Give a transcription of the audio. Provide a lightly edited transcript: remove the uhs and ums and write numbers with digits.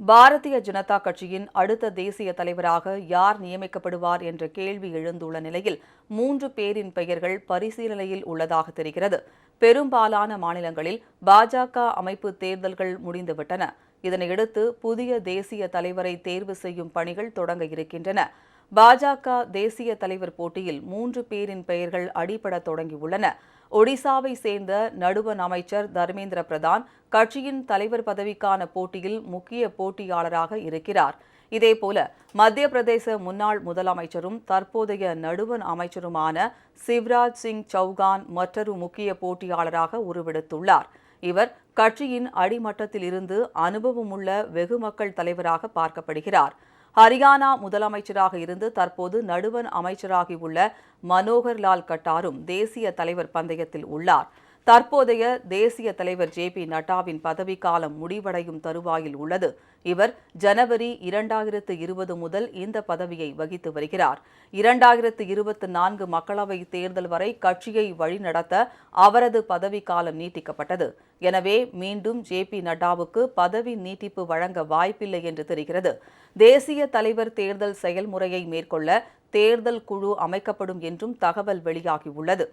பாரதிய ஜனதா கட்சியின் அடுத்த தேசிய தலைவராக யார் நியமிக்கப்படுவார் என்ற கேள்வி எழுந்துள்ள நிலையில் 3 பேரின் பெயர்கள் பரிசீலனையில் உள்ளதாக தெரிகிறது. பெரும்பாலான மாநிலங்களில் பாஜக அமைப்பு தேர்தல்கள் முடிந்துவிட்டன. இதனையடுத்து புதிய தேசிய தலைவரை தேர்வு செய்யும் பணிகள் தொடங்க இருக்கின்றன. பாஜக தேசிய தலைவர் போட்டியில் 3 பேரின் பெயர்கள் அடிபடத் தொடங்கியுள்ளன. ஒடிசாவை சேர்ந்த நடுவண் அமைச்சர் தர்மேந்திர பிரதான் கட்சியின் தலைவர் பதவிக்கான போட்டியில் முக்கிய போட்டியாளராக இருக்கிறார். இதேபோல மத்திய பிரதேச முன்னாள் முதலமைச்சரும் தற்போதைய நடுவண் அமைச்சருமான சிவராஜ் சிங் சௌகான் மற்றொரு முக்கிய போட்டியாளராக உருவெடுத்துள்ளார். இவர் கட்சியின் அடிமட்டத்தில் இருந்து அனுபவமுள்ள வெகுமக்கள் தலைவராக பார்க்கப்படுகிறார். ஹரியானா முதலமைச்சராக இருந்து தற்போது நடுவண் அமைச்சராகியுள்ள மனோகர் லால் கட்டாரும் தேசிய தலைவர் பந்தயத்தில் உள்ளார். தற்போதைய தேசிய தலைவர் ஜே.பி. நட்டாவின் பதவிக்காலம் முடிவடையும் தருவாயில் உள்ளது. இவர் ஜனவரி 2020 முதல் இந்த பதவியை வகித்து வருகிறார். 2024 மக்களவைத் தேர்தல் வரை கட்சியை வழிநடத்த அவரது பதவிக்காலம் நீட்டிக்கப்பட்டது. எனவே மீண்டும் ஜே.பி. நட்டாவுக்கு பதவி நீட்டிப்பு வழங்க வாய்ப்பில்லை என்று தெரிகிறது. தேசிய தலைவர் தேர்தல் செயல்முறையை மேற்கொள்ள தேர்தல் குழு அமைக்கப்படும் என்றும் தகவல் வெளியாகியுள்ளது.